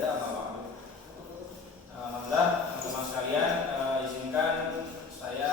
Alhamdulillah, teman-teman sekalian, izinkan saya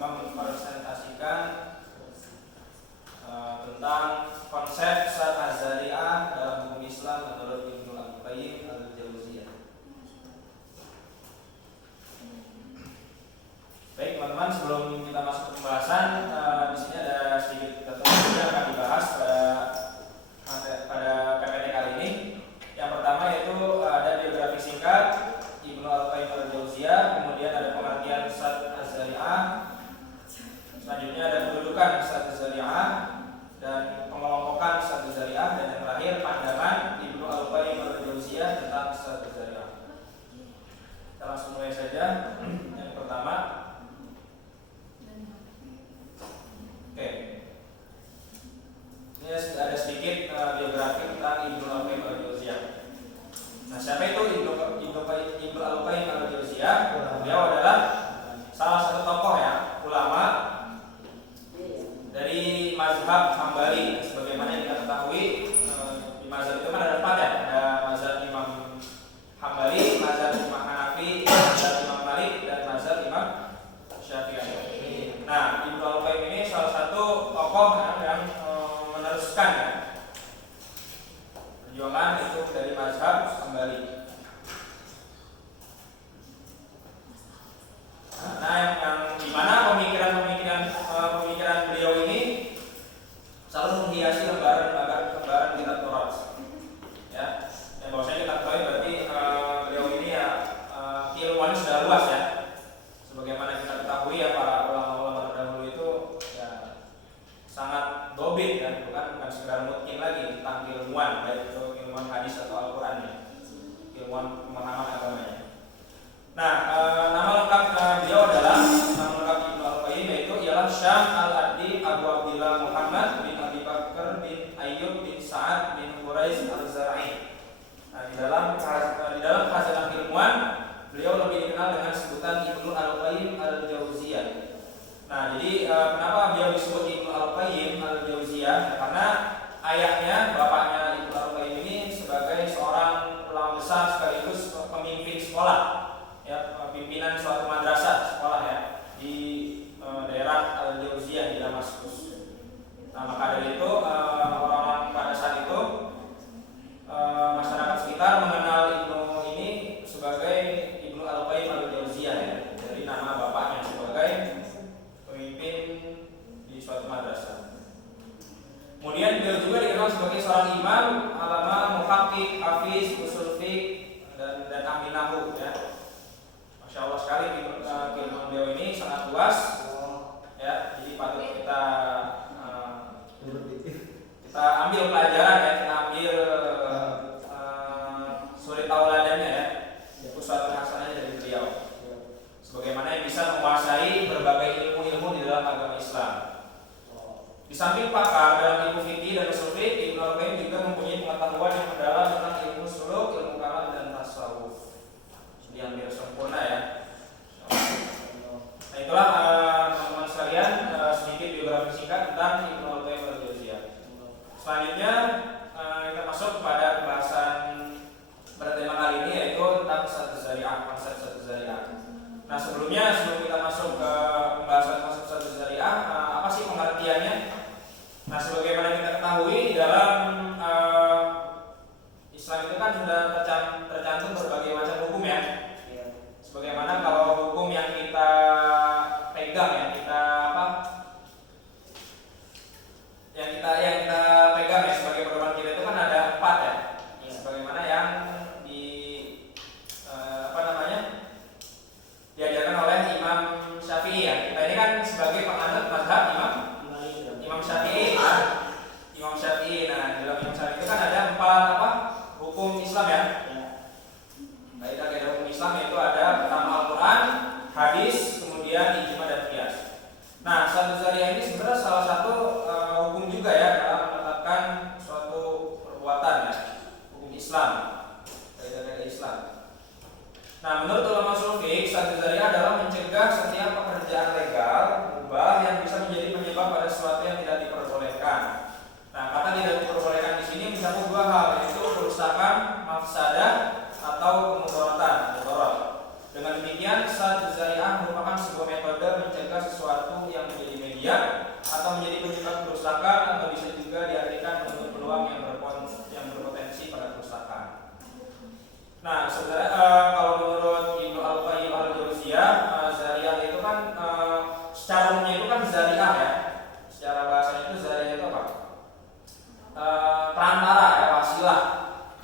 mempresentasikan tentang konsep Syad Az-Zari'ah dalam hukum Islam menurut Ibnu Al-Qayyim Al-Jauziyah. Baik teman-teman, sebelum kita masuk ke pembahasan, di sini ada sedikit ketentuan yang akan dibahas pada PPT kali ini. Yang pertama yaitu ada biografi singkat Ibnu Al-Qayyim Al-Jauziyah, kemudian ada pengertian Syad Az-Zari'ah, selanjutnya ada kedudukan Syad Az-Zari'ah dan pengelompokan Syad Az-Zari'ah, dan yang terakhir pandangan Ibnu Al-Qayyim Al-Jauziyah tentang Syad Az-Zari'ah. Kita langsung mulai saja. Yang pertama, oke, ini ada sedikit biografi tentang Ibnu Al-Qayyim Al-Jauziyah. Nah, siapa itu Ibnu Al-Qayyim Al-Jauziyah? Beliau adalah salah satu tokoh ya, ulama dari mazhab Hambali. Sebagaimana yang kita ketahui, di mazhab itu kan ada 4 ya, ada mazhab Imam Hambali, mazhab Imam Hanafi, mazhab Imam Malik, dan mazhab Imam Syafi'i. Nah, Ibnu Al-Qayyim ini salah satu tokoh yang meneruskan ya, perjuangan itu dari mazhab Hambali. Nah, yang dimana pemikiran beliau ini selalu menghiasi lembaran kitab Taurat. Ya, yang bahwasanya kita tahu berarti beliau ini ya keilmuannya sudah luas ya. Sebagaimana kita ketahui ya, para ulama-ulama terdahulu itu ya sangat dobit ya, bukan sekedar mungkin lagi tentang keilmuan, baik itu ilmuwan hadis atau Al-Qur'annya, ilmuwan pemahaman agamanya. Nah, nama lengkap beliau adalah, nama lengkap Ibnu Al-Qayyim yaitu ialah Syam Al-Addi Abu Abdillah Muhammad bin Abi Bakar bin Ayyub bin Sa'ad bin Quraisy Al-Zar'i. Nah, di dalam khazanah ilmuwan beliau lebih dikenal dengan sebutan Ibnu Al-Qayyim Al-Jauziyah. Nah, jadi kenapa beliau disebut Ibnu Al-Qayyim Al-Jauziyah? Karena ayahnya, bapaknya Ibnu Al-Qayyim ini sebagai seorang ulama besar sekaligus pemimpin sekolah, ya, pimpinan suatu madrasah sekolah ya di daerah Al-Jauziyah di Damaskus. Nah, maka dari itu orang-orang pada saat itu, masyarakat sekitar mengenal Ibnu ini sebagai Ibnu Al-Qayyim Al-Jauziyah ya, dari nama bapaknya sebagai pemimpin di suatu madrasah. Kemudian beliau juga dikenal sebagai seorang imam, alama, muhaqqiq, hafiz, usul fiqh dan ahli nahwu ya. Masya Allah sekali keilmuan beliau ini sangat luas ya. Jadi patut kita ambil pelajaran ya, kita ambil suri tauladannya ya, uswatun hasanah dari beliau. Sebagaimana yang bisa menguasai berbagai ilmu-ilmu di dalam agama Islam. Di samping pakar dalam ilmu fikih dan usul fiqh, Ibnu Al-Qayyim juga mempunyai pengetahuan yang mendalam tentang ilmu suluk, ilmu kalam dan tasawuf. Jadi hampir sempurna ya. Nah, itulah teman-teman sekalian sedikit biografi singkat tentang Ibnu Al-Qayyim Al-Jauziyah. Selanjutnya kita masuk kepada pembahasan pada tema kali ini, yaitu tentang Syad Az-Zari'ah, konsep Syad Az-Zari'ah. Nah, sebelum kita masuk ke pembahasan konsep Syad Az-Zari'ah, apa sih pengertiannya? Nah, sebagaimana kita ketahui di dalam Islam itu kan sudah tercantum berbagai macam hukum ya. Sebagaimana kalau hukum yang kita pegang yang kita pegang ya sebagai pedoman kita itu kan ada 4 ya. Sebagaimana yang diajarkan oleh Imam Syafi'i ya. Kita ini kan sebagai penganut mazhab Imam Syafi'i ya. Imam Syafi'i. Nah, dalam Imam Syafi'i itu kan ada 4 hukum Islam ya. Baik, ada hukum Islam yaitu ada pertama Al-Qur'an, hadis, kemudian ijma dan qiyas. Nah, Syad Az-Zari'ah ini sebenarnya salah satu hukum juga ya dalam menetapkan suatu perbuatan ya, hukum Islam, kaidah Islam. Nah, menurut ulama usul fiqh, Syad Az-Zari'ah adalah mencegah setiap pekerjaan legal mubah yang bisa menjadi penyebab pada sesuatu yang tidak diperbolehkan. Nah, kata tidak diperbolehkan di sini mencakup 2 hal, yaitu kerusakan mafsadah atau kemudaratan, mudarat. Dengan demikian, sad zari'ah merupakan sebuah metode mencegah sesuatu yang menjadi media atau menjadi penyebab kerusakan, atau bisa juga diartikan menutup peluang yang berpotensi pada kerusakan. Nah, saudara, kalau menurut Ibnu Al-Qayyim Al-Jauziyah, zari'ah itu kan secara umumnya itu kan zari'ah ya. Secara bahasanya itu zari'ah itu apa? Perantara ya, wasilah.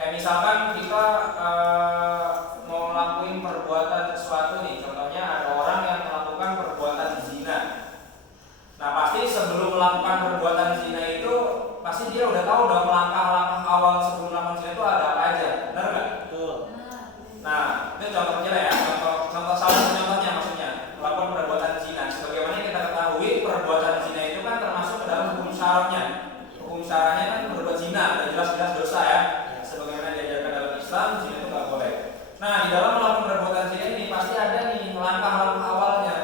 Kayak misalkan kita mau ngelakuin perbuatan sesuatu nih, contohnya ada orang yang melakukan perbuatan zina. Nah, pasti sebelum melakukan perbuatan zina itu pasti dia udah tahu dong langkah-langkah awal sebelum melakukan zina itu ada apa aja, benar nggak? Betul. Nah, itu contoh kecil ya, contoh salah satu contohnya maksudnya melakukan perbuatan zina. Sebagaimana yang kita ketahui, perbuatan zina itu kan termasuk ke dalam hukum syaratnya. Hukum syaratnya kan berbuat zina, udah jelas-jelas dosa ya. Sebagaimana diajarkan dalam Islam, zina itu nggak boleh. Nah, di dalam melakukan perbuatan zina ini pasti ada nih langkah-langkah awalnya.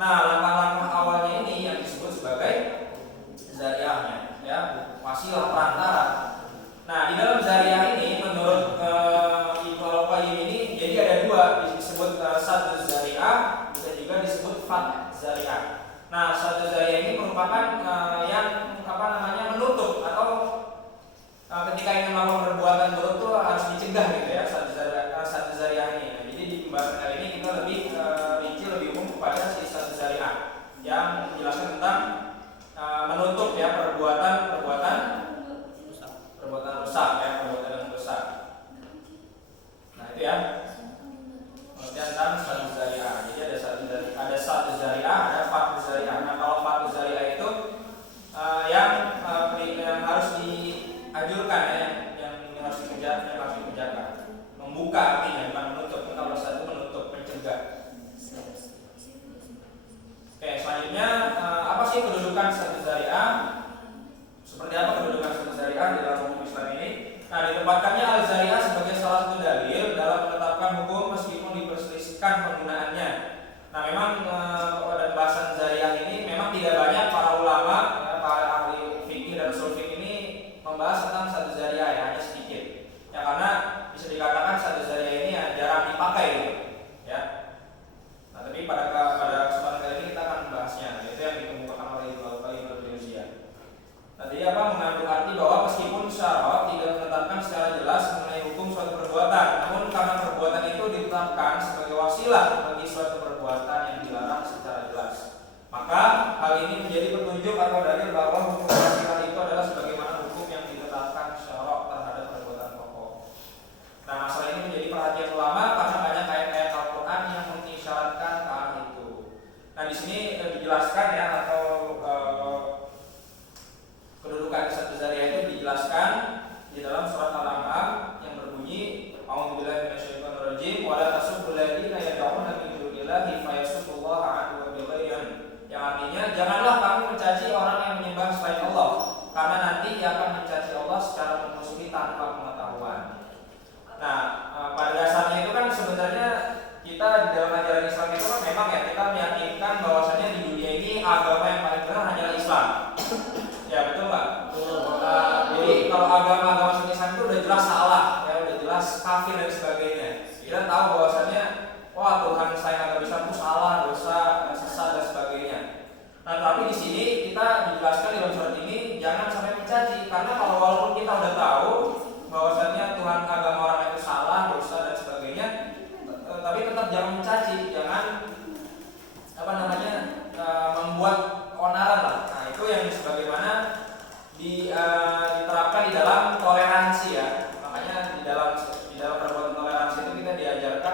Nah, langkah-langkah awalnya ini yang disebut sebagai zari'ahnya, ya, wasilah perantara. Nah, di dalam zari'ah ini menurut Ibnu Al-Qayyim ini jadi ada dua, disebut satu zari'ah, bisa juga disebut fat zari'ah. Nah, satu zari'ah ini merupakan yang menutup atau ketika ingin melakukan perbuatan buruk itu harus dicegah gitu ya, satu zari'ah ini. Nah, jadi di pembahasan kali ini kita lebih rinci, lebih umum kepada si satu zari'ah yang menjelaskan tentang menutup ya perbuatan rusak ya, perbuatan yang rusak. Nah, itu ya pengertian tentang satu zari'ah. Jadi ada satu zari'ah, ada fatu zari'ah. Nah, kalau fatu zari'ah itu yang harus dianjurkan ya, yang harus dikerjakan, membuka artinya bukan menutup. Kalau satu menutup, mencegah. Oke, selanjutnya apa sih kedudukan satu zari'ah? Seperti apa kedudukan satu zari'ah di dalam hukum Islam ini? Nah, ditempatkannya al-zari'ah sebagai salah satu dalil dalam menetapkan hukum meskipun diperselisihkan penggunaannya. Nah, memang pada pembahasan zari'ah ini memang tidak banyak para ulama, ya, para ahli fikih dan usul fikih ini membahas tentang satu zari'ah ya, hanya sedikit. Ya, karena bisa dikatakan satu zari'ah ini ya, jarang dipakai gitu, ya. Nah, tapi pada kesempatan kali ini kita akan membahasnya, yaitu yang dikemukakan oleh Ibnu Al-Qayyim Al-Jauziyah. Nah, jadi mengandung arti bahwa meskipun syarat tidak menetapkan secara jelas mengenai hukum suatu perbuatan, namun karena perbuatan itu ditetapkan sebagai wasilah bagi suatu perbuatan yang dilarang secara jelas, maka hal ini menjadi petunjuk atau dalil bahwa hukum wasilah itu adalah sebagaimana hukum yang ditetapkan syarat terhadap perbuatan pokok. Nah, masalah ini menjadi perhatian ulama karena banyak ayat-ayat Al-Quran yang mengisyaratkan ke arah itu. Nah, di sini dijelaskan ya, atau kedudukan satu zari'ah itu dijelaskan di dalam surat Al-An'am yang berbunyi A'udzubillahi minasyaitonirrajim wa la tasubbul ladzina yad'una min dunillahi fayasubbullaha 'adwan bighairi ilm. Yang artinya janganlah kamu mencaci orang yang menyembah selain Allah, karena nanti ia akan mencaci Allah secara memusuhi tanpa pengetahuan. Nah, pada dasarnya itu kan sebenarnya kita di dalam ajaran Islam itu kan memang ya kita meyakinkan bahwasanya di dunia ini agama yang paling benar hanyalah Islam. Ya, betul nggak? Jadi kalau agama-agama seperti Islam itu udah jelas salah, ya udah jelas kafir dan sebagainya. Kita tahu bahwasannya, wah Tuhan saya agak bisa itu salah, dosa, sesat dan sebagainya. Nah, tapi di sini kita dijelaskan di dalam surat ini jangan sampai mencaci, karena kalau walaupun kita udah tahu bahwasannya Tuhan agama orang itu salah, dosa dan sebagainya, tapi tetap jangan mencaci, jangan membuat onaran lah. Nah, itu yang sebagaimana diterapkan di dalam toleransi ya. Makanya di dalam perbuatan toleransi itu kita diajarkan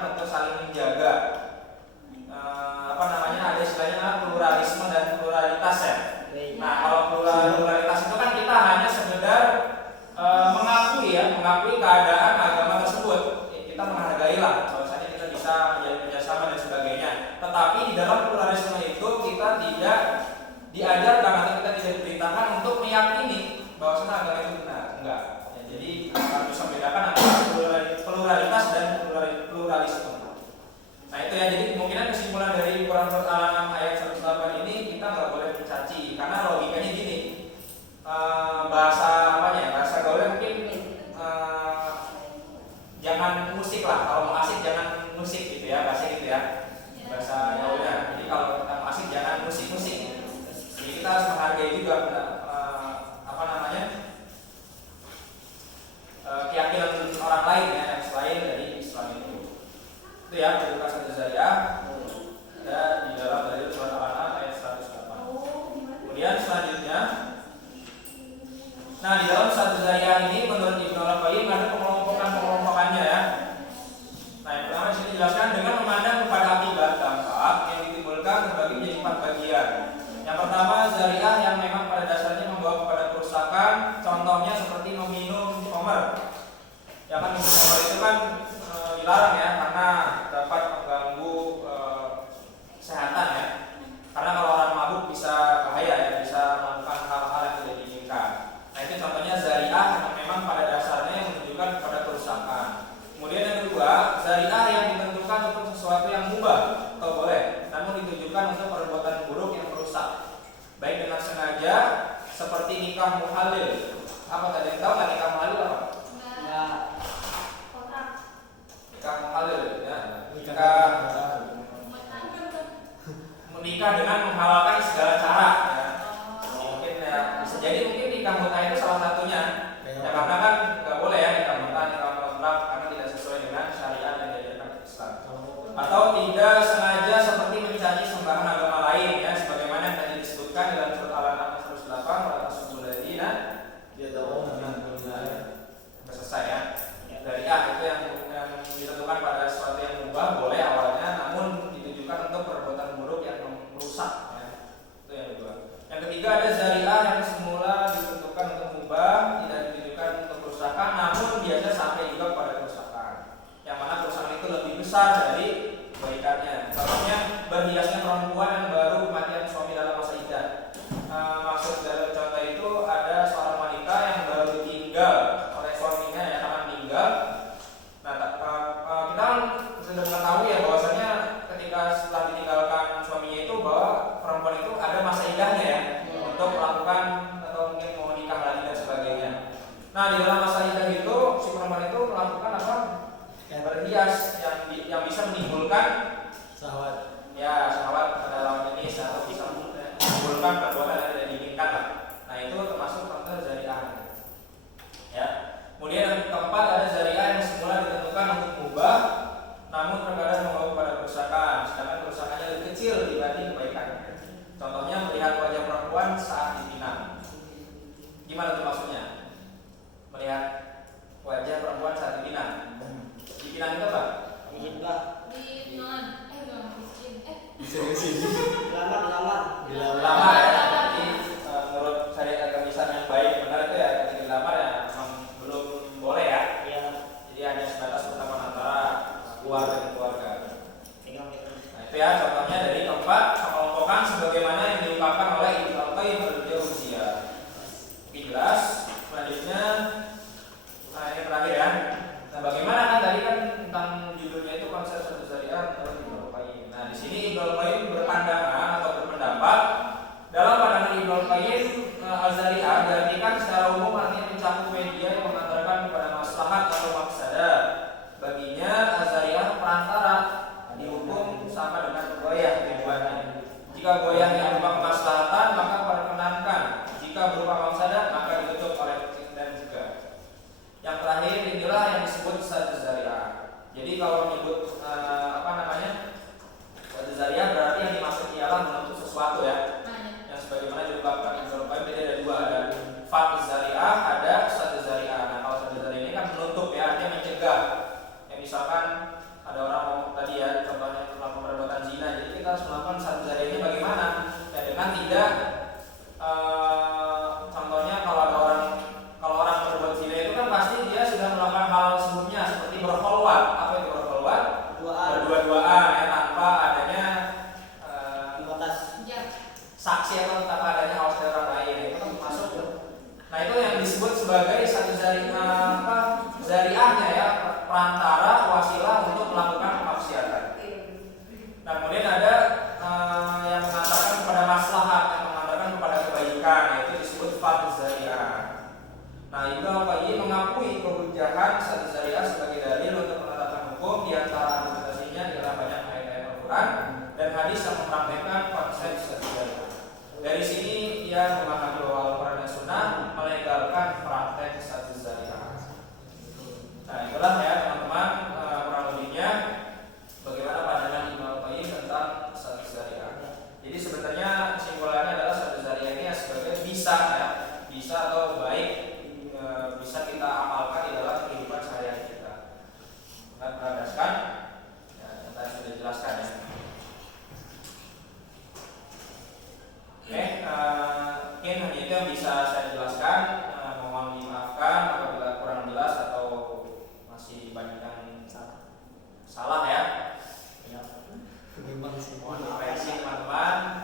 jangan musik lah. Kalau mau asik jangan musik gitu ya, bahasa gitu ya. Bahasa Jawa. Jadi kalau kita mau asik jangan musik-musik. Jadi kita harus menghargai juga apa namanya? Keyakinan orang lain ya, yang selain dari Islam itu. Itu ya kedudukan satu zariah ada di dalam dari surat Al-An'am ayat 108. Kemudian selanjutnya, nah di dalam satu zariah ini menurut Ibnu Al-Qayyim ada pengelompokannya ya. Nah yang pertama disini dijelaskan dengan memandang kepada akibat dampak yang ditimbulkan terbagi menjadi 4 bagian. Yang pertama zariah yang memang pada dasarnya membawa kepada kerusakan, contohnya seperti meminum khamr. Ya kan minum khamr itu kan dilarang ya karena dapat mengganggu kesehatan ya. Karena kalau orang mabuk bisa bahaya ya, bisa melakukan hal-hal yang tidak diinginkan. Nah itu contohnya zariah yang memang pada dasarnya yang menunjukkan kepada kerusakan. Kemudian yang kedua, zariah yang ditentukan untuk sesuatu yang mubah atau boleh, namun ditujukan untuk perbuatan buruk yang merusak, baik dengan sengaja seperti nikah muhalil. Apa tadi tahu nggak nikah muhalil apa? Ya. Nikah muhalil ya. Menikah dengan menghalalkan segala cara ya. Mungkin ya bisa jadi mungkin nikah mut'ah itu salah satunya. Ya karena kan nggak boleh ya nikah mut'ah, nikah mutlak karena tidak sesuai dengan syariat yang diajarkan Islam. Atau tidak sengaja seperti mencari sembahan agama lain ya, sebagaimana yang tadi disebutkan dalam surat Al-An'am 108 wala tasubul ladzina yad'una min dunillahi. Selesai ya. Dari itu yang ditentukan pada sesuatu yang mubah boleh awalnya, namun ditujukan untuk perbuatan buruk yang merusak ya. Itu yang kedua. Yang ketiga ada zariah yang semula ditentukan untuk mubah, tidak ditujukan untuk kerusakan, namun biasa sampai juga pada kerusakan. Yang mana kerusakan itu lebih besar dari kebaikannya. Contohnya berhiasnya perempuan yang baru kematian suami dalam masa iddah. Maksud dari contoh itu ada seorang wanita yang baru ditinggal oleh suaminya ya karena meninggal. Nah, kita sudah mengetahui ya bahwasanya ketika setelah ditinggalkan suaminya itu bahwa perempuan itu ada masa iddahnya ya untuk melakukan atau mungkin mau nikah lagi dan sebagainya. Nah di dalam masa iddah itu si perempuan itu melakukan apa? Berhias yang bisa menimbulkan syahwat. Ya syahwat pada lawan jenis atau bisa menimbulkan perbuatan yang tidak diinginkan lah. Nah itu termasuk contoh zariah. Ya. Kemudian yang keempat ada zariah yang semula ditentukan untuk mubah, namun terkadang membawa kepada kerusakan, sedangkan kerusakannya lebih kecil dibanding kebaikannya. Contohnya melihat wajah perempuan saat dipinang. Gimana tuh maksudnya? Melihat wajah perempuan saat dipinang. Dipinang itu apa? Dipinang. Dilamar ya. Jadi menurut syariat agama Islam yang baik benar itu ya ketika dilamar ya memang belum boleh ya. Jadi hanya sebatas pertemuan antara keluarga dan keluarga. Nah itu ya contohnya dari keempat pengelompokan sebagaimana yang diungkapkan oleh Ibnu Al-Qayyim al-Jauziyah. Oke jelas. Selanjutnya, nah ini terakhir ya. Nah bagaimana kan tadi kan tentang judulnya itu konsep satu zariah menurut Ibnu Al-Qayyim. Nah di sini Ibnu Al-Qayyim berpandangan atau berpendapat dalam pandangan Ibnu Al-Qayyim al-zariah diartikan secara umum artinya mencakup media yang mengantarkan kepada maslahat atau mafsadah. Baginya al-zariah perantara dihukum sama dengan goyah tujuannya. Jika goyah yang berupa kemaslahatan maka perkenankan, jika berupa mafsadah maka ditutup oleh dan juga. Yang terakhir inilah yang disebut satu zariah. Jadi kalau menyebut satu zariah berarti yang dimaksud ialah menutup sesuatu ya. Yang sebagaimana diungkapkan Ibnu Al-Qayyim jadi ada dua, ada fatu zariah, ada satu zariah. Nah kalau satu zariah ini kan menutup ya, artinya mencegah. Ya misalkan ada orang mau tadi ya contohnya melakukan perbuatan zina, jadi kita harus melakukan satu zariah ini bagaimana? Ya dengan tidak contohnya kalau orang berbuat zina itu kan pasti dia sudah melakukan hal sebelumnya seperti berkholwat. Apa itu berkholwat? Berdua-duaan ya tanpa adanya saksi atau tanpa adanya awas dari orang lain. Itu kan masuk tuh. Nah itu yang disebut sebagai satu zariahnya ya, perantara wasilah untuk melakukan kemaksiatan. Nah kemudian ada yang mengantarkan kepada maslahat, yang mengantarkan kepada kebaikan, yaitu disebut fatu zariah. Nah Ibnu Al-Qayyim mengakui kehujahan satu zariah sebagai dalil untuk yang salah ya. Memang sih. Mohon dikoreksi teman-teman.